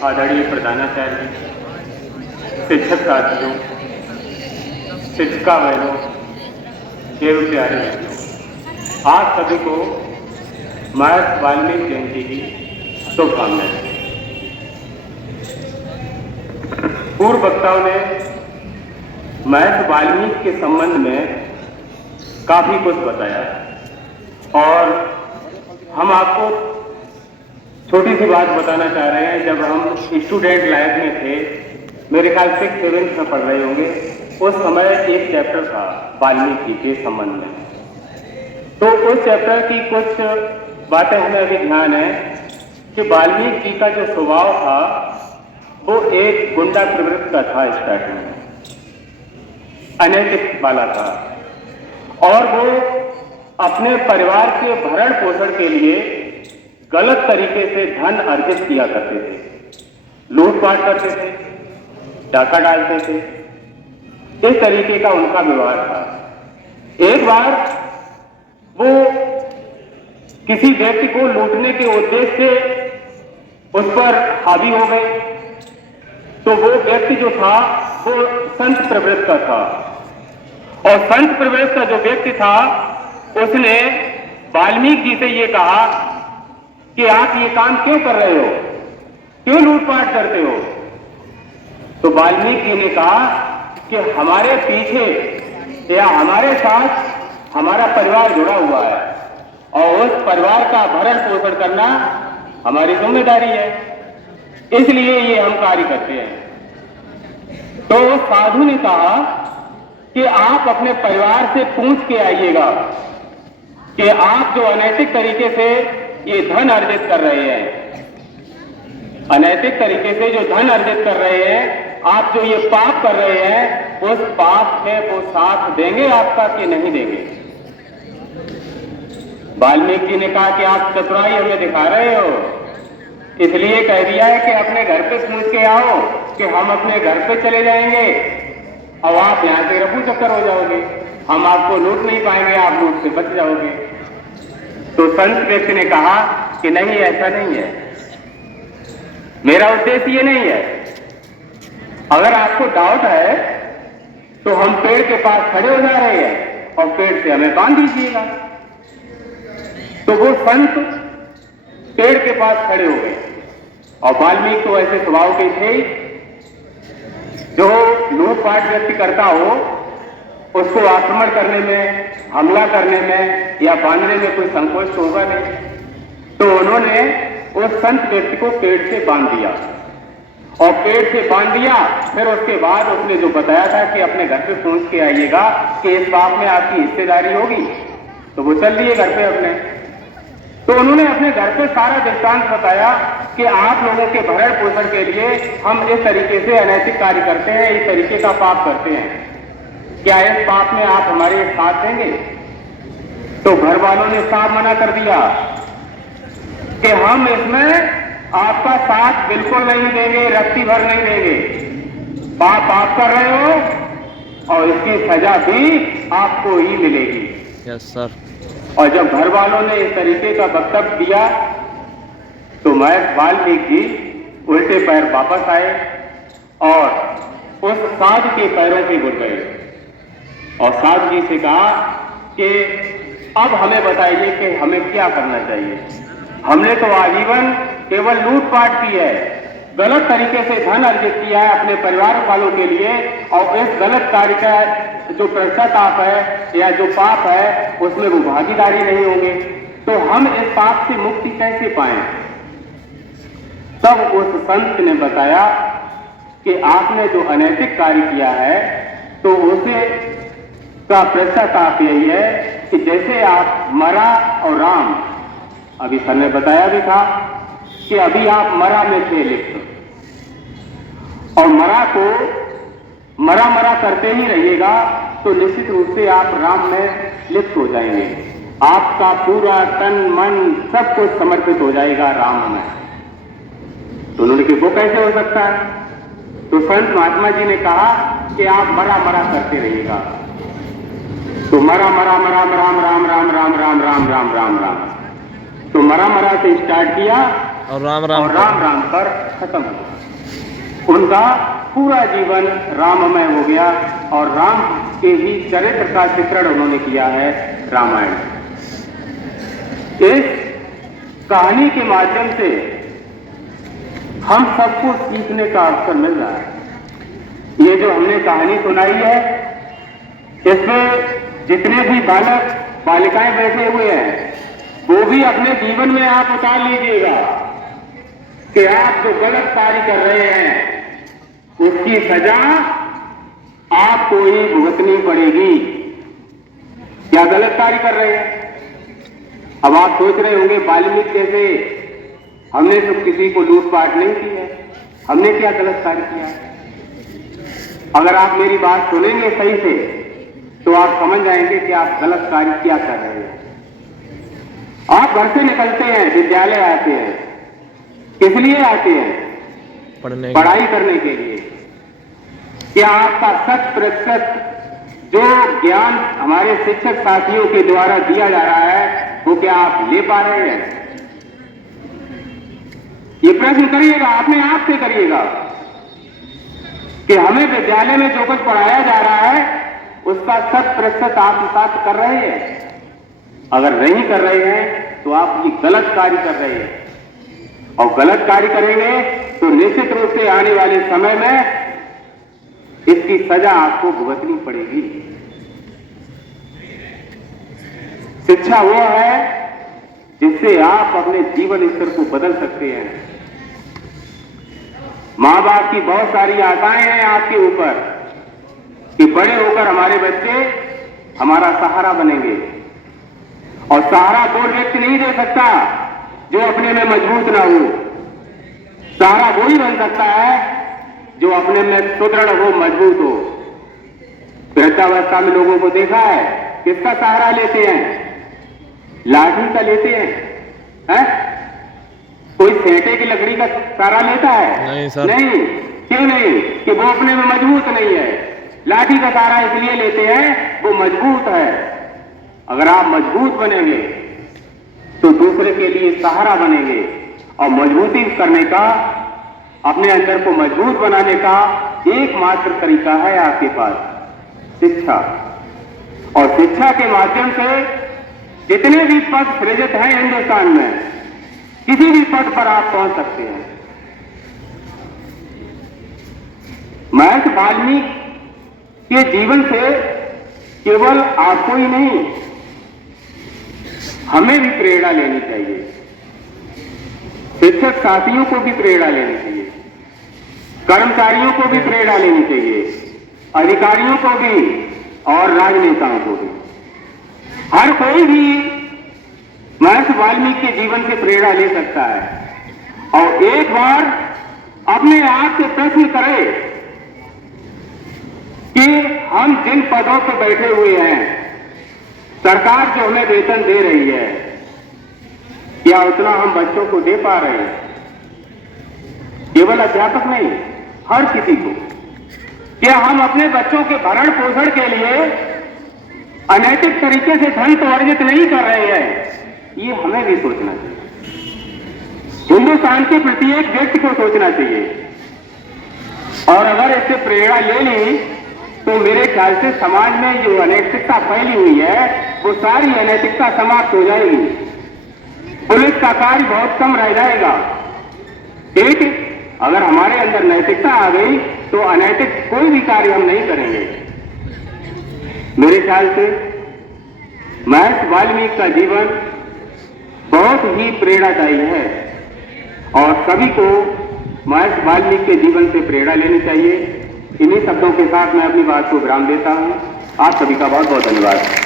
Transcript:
आदरणीय प्रधानाचार्य, शिक्षक साथियों, शिक्षिका बहनों एवं प्यारे बच्चों, आज सभी को महर्षि वाल्मीकि जयंती की शुभकामनाएं। पूर्व वक्ताओं ने महर्षि वाल्मीकि के संबंध में काफी कुछ बताया और हम आपको छोटी सी बात बताना चाह रहे हैं। जब हम स्टूडेंट लाइफ में थे, मेरे ख्याल 6-7 में पढ़ रहे होंगे, उस समय एक चैप्टर था वाल्मीकि के संबंध में। तो उस चैप्टर की कुछ बातें हमें अभी ध्यान है कि वाल्मीकि का जो स्वभाव था वो एक गुंडा प्रवृत्ति का था, स्टार्टिंग में अनैतिक वाला था और वो अपने परिवार के भरण पोषण के लिए गलत तरीके से धन अर्जित किया करते थे, लूटपाट करते थे, डाका डालते थे। इस तरीके का उनका व्यवहार था। एक बार वो किसी व्यक्ति को लूटने के उद्देश्य से उस पर हावी हो गए। तो वो व्यक्ति जो था वो संत प्रवृत्ति का था और संत प्रवृत्ति का जो व्यक्ति था उसने वाल्मीकि जी से ये कहा कि आप ये काम क्यों कर रहे हो, क्यों लूटपाट करते हो। तो वाल्मीकि जी ने कहा कि हमारे पीछे या हमारे साथ हमारा परिवार जुड़ा हुआ है और उस परिवार का भरण पोषण करना हमारी जिम्मेदारी है, इसलिए ये हम कार्य करते हैं। तो साधु ने कहा कि आप अपने परिवार से पूछ के आइएगा कि आप जो अनैतिक तरीके से ये धन अर्जित कर रहे हैं, अनैतिक तरीके से जो धन अर्जित कर रहे हैं, आप जो ये पाप कर रहे हैं, उस पाप में वो साथ देंगे आपका कि नहीं देंगे। वाल्मीकि जी ने कहा कि आप चतुराई हमें दिखा रहे हो, इसलिए कह दिया है कि अपने घर पे पूछ के आओ कि हम अपने घर पे चले जाएंगे और आप यहां से रफू चक्कर हो जाओगे, हम आपको लूट नहीं पाएंगे, आप लूट से बच जाओगे। तो संत व्यक्ति ने कहा कि नहीं, ऐसा नहीं है, मेरा उद्देश्य ये नहीं है। अगर आपको डाउट है तो हम पेड़ के पास खड़े हो जा रहे हैं और पेड़ से हमें बांध दीजिएगा। तो वो संत पेड़ के पास खड़े हो गए और वाल्मीकि तो ऐसे स्वभाव के थे, जो लूटपाट व्यक्ति करता हो उसको आक्रमण करने में, हमला करने में या बांधने में कोई संकोच तो होगा नहीं। तो उन्होंने उस संत व्यक्ति को पेड़ से बांध दिया और पेड़ से बांध दिया। फिर उसके बाद उसने जो बताया था कि अपने घर पे पहुंच के आइएगा कि इस बात में आपकी हिस्सेदारी होगी, तो वो चल दिए घर पे अपने। तो उन्होंने अपने घर पे सारा दृष्टांत बताया कि आप लोगों के भरण पोषण के लिए हम इस तरीके से अनैतिक कार्य करते हैं, इस तरीके का पाप करते हैं, क्या इस पाप में आप हमारे साथ देंगे। तो घर वालों ने साफ मना कर दिया कि हम इसमें आपका साथ बिल्कुल नहीं देंगे, रत्ती भर नहीं देंगे। पाप आप कर रहे हो और इसकी सजा भी आपको ही मिलेगी। Yes sir. और जब घर वालों ने इस तरीके का वक्तव्य दिया तो महर्षि वाल्मीकि जी उल्टे पैर वापस आए और उस साधु के पैरों पे गिर गए और साधु जी से कहा कि अब हमें बताइए कि हमें क्या करना चाहिए। हमने तो आजीवन केवल लूटपाट की है, गलत तरीके से धन अर्जित किया है अपने परिवार वालों के लिए और इस गलत कार्य का जो पश्चाताप है या जो पाप है उसमें वो भागीदारी नहीं होंगे, तो हम इस पाप से मुक्ति कैसे पाएं। तब उस संत ने बताया कि आपने जो अनैतिक कार्य किया है तो उसे का पश्चाताप यही है कि जैसे आप मरा और राम, अभी सर ने बताया भी था कि अभी आप मरा में थे लिप्त और मरा को मरा करते ही रहिएगा तो निश्चित रूप से आप राम में लिप्त हो जाएंगे, आपका पूरा तन मन सब कुछ समर्पित हो जाएगा राम में। तो उन्होंने कि वो कैसे हो सकता है। तो संत महात्मा जी ने कहा कि आप मरा करते रहिएगा। तो मरा मरा मरा राम राम राम राम राम राम राम राम राम, तो मरा मरा से स्टार्ट किया और राम राम पर खत्म हो गया। उनका पूरा जीवन राममय हो गया और राम के ही चरित्र का चित्रण उन्होंने किया है रामायण। इस कहानी के माध्यम से हम सबको सीखने का अवसर मिल रहा है। ये जो हमने कहानी सुनाई है, इसमें जितने भी बालक बालिकाएं बैठे हुए हैं, वो भी अपने जीवन में आप उतार लीजिएगा कि आप जो गलत कार्य कर रहे हैं उसकी सजा आपको ही भुगतनी पड़ेगी। क्या गलत कार्य कर रहे हैं? अब आप सोच रहे होंगे वाल्मीकि जैसे हमने तो किसी को लूटपाट नहीं की है, हमने क्या गलत कार्य किया है? अगर आप मेरी बात सुनेंगे सही से तो आप समझ जाएंगे कि आप गलत कार्य क्या कर रहे हैं। आप घर से निकलते हैं, विद्यालय आते हैं, किस लिए आते हैं? पढ़ाई करने के लिए। क्या आपका 100% जो ज्ञान हमारे शिक्षक साथियों के द्वारा दिया जा रहा है वो क्या आप ले पा रहे हैं? ये प्रश्न करिएगा, अपने आप से करिएगा कि हमें विद्यालय में जो कुछ पढ़ाया जा रहा है उसका 100% आत्मसात कर रहे हैं। अगर नहीं कर रहे हैं तो आप ये गलत कार्य कर रहे हैं, और गलत कार्य करेंगे तो निश्चित रूप से आने वाले समय में इसकी सजा आपको भुगतनी पड़ेगी। शिक्षा वो है जिससे आप अपने जीवन स्तर को बदल सकते हैं। मां बाप की बहुत सारी आशाएं हैं आपके ऊपर कि बड़े होकर हमारे बच्चे हमारा सहारा बनेंगे, और सहारा वो व्यक्ति नहीं दे सकता जो अपने में मजबूत ना हो। सहारा वही बन सकता है जो अपने में सुदृढ़ हो, मजबूत हो। वृद्धावस्था में लोगों को देखा है, किसका सहारा लेते हैं? लाठी का लेते हैं? कोई सेंटे की लकड़ी का सहारा लेता है? नहीं सर। नहीं। क्यों नहीं? कि वो अपने में मजबूत नहीं है। लाठी का सहारा इसलिए लेते हैं वो मजबूत है। अगर आप मजबूत बनेंगे तो दूसरे के लिए सहारा बनेंगे, और मजबूती करने का, अपने अंदर को मजबूत बनाने का एकमात्र तरीका है आपके पास शिक्षा। और शिक्षा के माध्यम से जितने भी पद सृजित हैं हिंदुस्तान में, किसी भी पद पर आप पहुंच सकते हैं। महर्षि वाल्मीकि के जीवन से केवल आपको ही नहीं, हमें भी प्रेरणा लेनी चाहिए। शिक्षक साथियों को भी प्रेरणा लेनी चाहिए, कर्मचारियों को भी प्रेरणा लेनी चाहिए, अधिकारियों को भी और राजनेताओं को भी। हर कोई भी महर्षि वाल्मीकि के जीवन से प्रेरणा ले सकता है। और एक बार अपने आप से प्रश्न करें कि हम जिन पदों पर बैठे हुए हैं, सरकार जो हमें वेतन दे रही है, क्या उतना हम बच्चों को दे पा रहे हैं? केवल अध्यापक नहीं, हर किसी को। क्या हम अपने बच्चों के भरण पोषण के लिए अनैतिक तरीके से धन तो अर्जित नहीं कर रहे हैं? ये हमें भी सोचना चाहिए। हिंदुस्तान के प्रत्येक व्यक्ति को सोचना चाहिए। और अगर इससे प्रेरणा ले ली तो मेरे ख्याल से समाज में जो अनैतिकता फैली हुई है वो सारी अनैतिकता समाप्त हो जाएगी। पुलिस का कार्य बहुत कम रह जाएगा। ठीक, अगर हमारे अंदर नैतिकता आ गई तो अनैतिक कोई भी कार्य हम नहीं करेंगे। मेरे ख्याल से महर्षि वाल्मीकि का जीवन बहुत ही प्रेरणादायी है, और सभी को महर्षि वाल्मीकि के जीवन से प्रेरणा लेनी चाहिए। इन्हीं शब्दों के साथ मैं अपनी बात को विराम देता हूं। आप सभी का बहुत बहुत धन्यवाद।